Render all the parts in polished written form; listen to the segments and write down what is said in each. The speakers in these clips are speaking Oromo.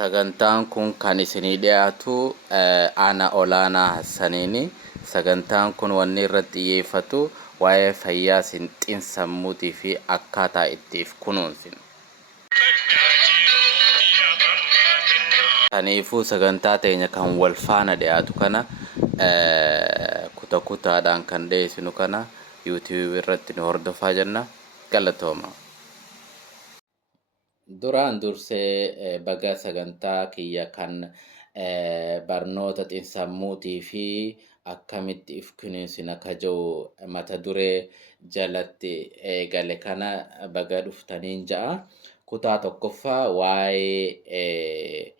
Sagantaan kun kan isinii dhiyaatu Ana Olaanaa Hassaniini. Sagantaan kun wanni irratti xiyyeeffatu waa'ee fayyaa xiinsammuutii fi akkaataa ittiif kunuunsinu. Kaniifuu sagantaa teenya kan wal faana dhiyaatu kana kutaadhaan kan dhiyeessinu kana YouTube irratti nu hordofaa jenna. Galatooma. Duraan dursee baga sagantaa kiyya kan barnoota xiinsammuutii fi akkamitti if kunuunsina kaja'u mata duree jalatti eegale kana baga dhuftaniin ja'a. Kutaa tokkoffaa waa'ee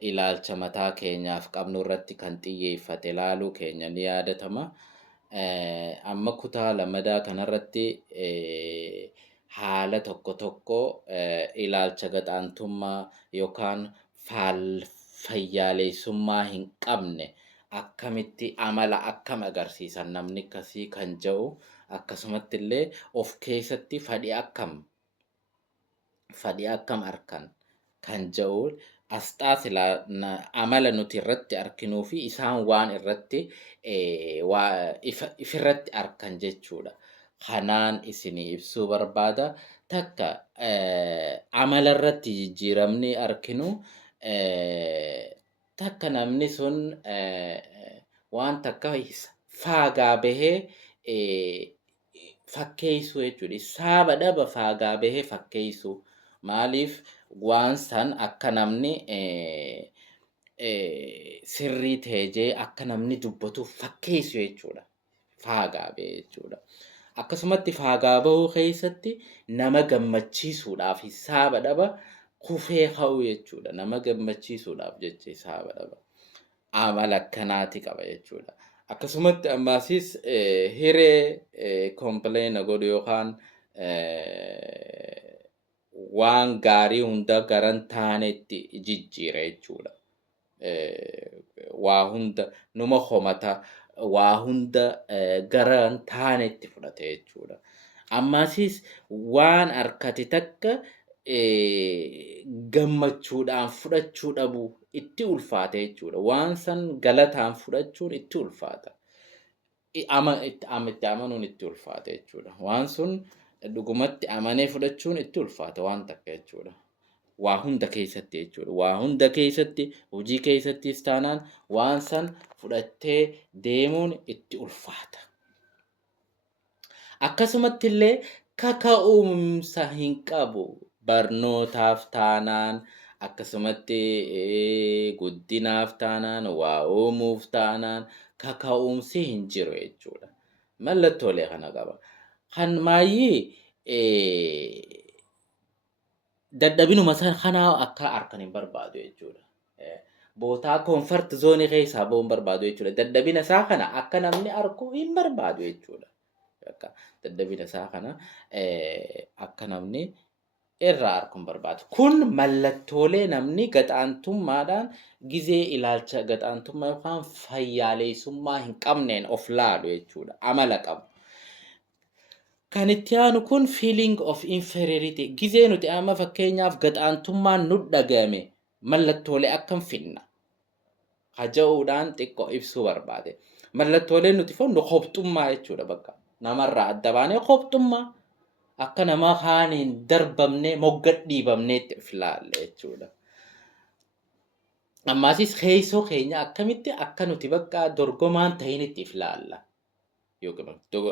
ilaalcha mataa keenyaaf qabnu irratti kan xiyyeeffate ilaaluu keenya ni yaadatama. Amma kutaa lammadaa kanarratti haala tokko ilaalcha gaxaantummaa yookaan fayyaalessummaa hin qabne akkamitti amala akkam agarsiisan namni akkasii kan jedhu akkasumatti illee of keessatti fedhii akkam arkan kan jedhu asxaa amala nuti irratti arginuu fi isaan waan irratti ifirratti arkan jechuudha. Kanaan isinii ibsuu barbaada. Takka amala irratti jijjiiramni arginu takka namni sun waan takka faagaa bahee fakkeessuu jechuudha. Saaba dhaba faagaa bahee fakkeessuu. Maaliif waan san akka namni sirrii ta'ee akka namni dubbatuuf fakkeessu jechuudha. Faagaa bahee jechuudha. Akkasumatti faagaa bahuu keessatti nama gammachiisuudhaaf saaba dhaba kufee ka'uu jechuudha. Nama gammachiisuudhaaf jecha saaba dhaba. Amala akkanaati qaba jechuudha. Akkasumatti ammaasis hiree kompileena godhu yookaan waan gaarii hunda garan taanetti jijjiira jechuudha. Waa hunda numa homata. Waa hunda garan taanetti fudhate jechuudha. Ammaasis waan harkate takka gammachuudhaan fudhachuu dhabu itti ulfaata jechuudha. Waan san galataan fudhachuun itti ulfaata. Itti amanuun itti ulfaata jechuudha. Waan sun dhugumatti amanee fudhachuun itti ulfaata waan takka jechuudha. Waa hunda keessatti jechuudha. Waa hunda keessatti hojii keessattis taanaan waan san fudhattee deemuun itti ulfaata. Akkasumatti illee kaka'umsa hin qabu barnootaaf taanaan akkasumatti guddinaaf taanaan waa uumuuf taanaan kaka'umsi hin jiru jechuudha. Mallattoolee kana qaba. Kan maayyii dadhabinuma kanaa akka harkan hin barbaadu jechuudha. Bootaa koonfart zoonii keessaa ba'uun barbaadu jechuudha. Dadhabina isaa kana akka namni argu hin barbaadu jechuudha. Dadhabina isaa kana akka namni irraa argu hin barbaadu. Kun mallattoolee namni gaxaantummaadhaan gizee ilaalcha gaxaantummaa yookaan fayyaalessummaa hin qabneen of laalu jechuudha. Amala qabu. Kan itti aanu kun feeling of inferiority. Gizee nuti amma fakkeenyaaf gaxaantummaan nu dhagahame mallattoolee akkam finna. Haja'uudhaan xiqqoo ibsuu barbaade. Mallattooleen nuti fudhannu hobxummaa jechuudha bakka. Namarraa adda baanee hobxummaa akka namaa kaaniin darbamnee moggaa dhiibamneetti of ilaalla jechuudha. Ammaasis keessoo keenya akkamitti akka nuti bakka dorgomaan ta'initti of ilaalla.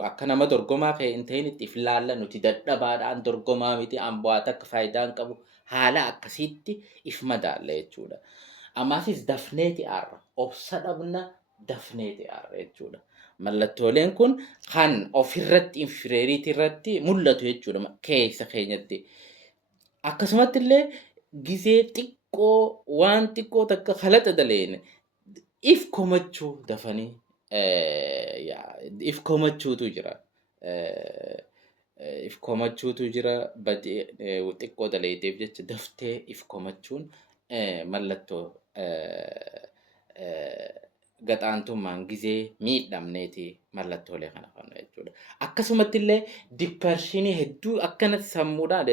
Akka nama dorgomaa hin ta'initti of ilaalla nuti dadhabaadhaan dorgomaa miti ambo'aata akka faayidaan qabu haala akkasitti of madaalla jechuudha. Ammaasis dafneeti aarra. Obsa dhabna dafneeti aarra jechuudha. Mallattooleen kun kan ofirratti inferiority irratti mul'atu jechuudha keessa keenyatti. Akkasumatti illee gizee xiqqoo waan xiqqoo takka kalaqa daleen if komachuu dafanii if komachuutu jira. If komachuutu jira xiqqoo daleeteef jecha daftee if komachuun mallattoo gaxaantummaan gizee miidhamneeti mallattoolee kana qabna jechuudha. Akkasumatti illee diipparshinii hedduu akkanatti sammuudhaan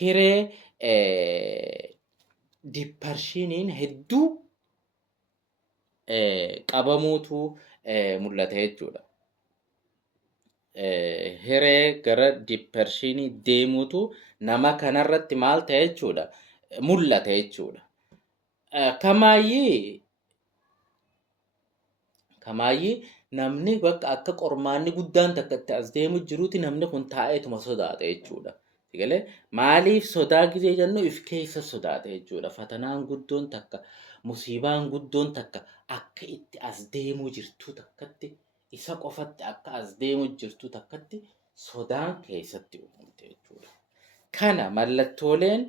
hiree diipparshiiniin hedduu qabamuutu mul'ata jechuudha. Hiree gara diipparshiinii deemuutu nama kanarratti maal ta'e jechuudha mul'ata jechuudha. Kamaayyii namni bakka akka qormaanni guddaan takka itti as deemu jiruuti namni kun taa'eetuma sodaata jechuudha. Galee maaliif sodaa gisee jennu if keessa sodaata jechuudha. Fatanaan guddoon takka musiibaan guddoon takka akka itti as deemuu jirtu takkatti isa qofatti akka as deemu jirtu takkatti sodaan keessatti uumamte jechuudha. Kana mallattooleen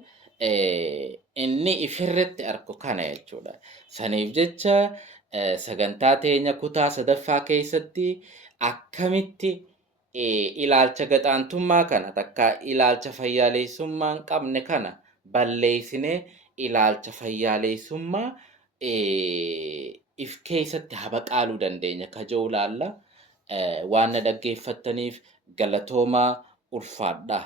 inni ifirratti argu kana jechuudha. Saniif jecha sagantaa teenya kutaa sadaffaa keessatti akkamitti ilaalcha gaxaantummaa kana takka ilaalcha fayyaaleessummaa hin qabne kana balleessinee ilaalcha fayyaaleessummaa if keessatti habaqaaluu dandeenya ka jedhu ilaalla. Waan na dhaggeeffattaniif galatoomaa ulfaadhaa.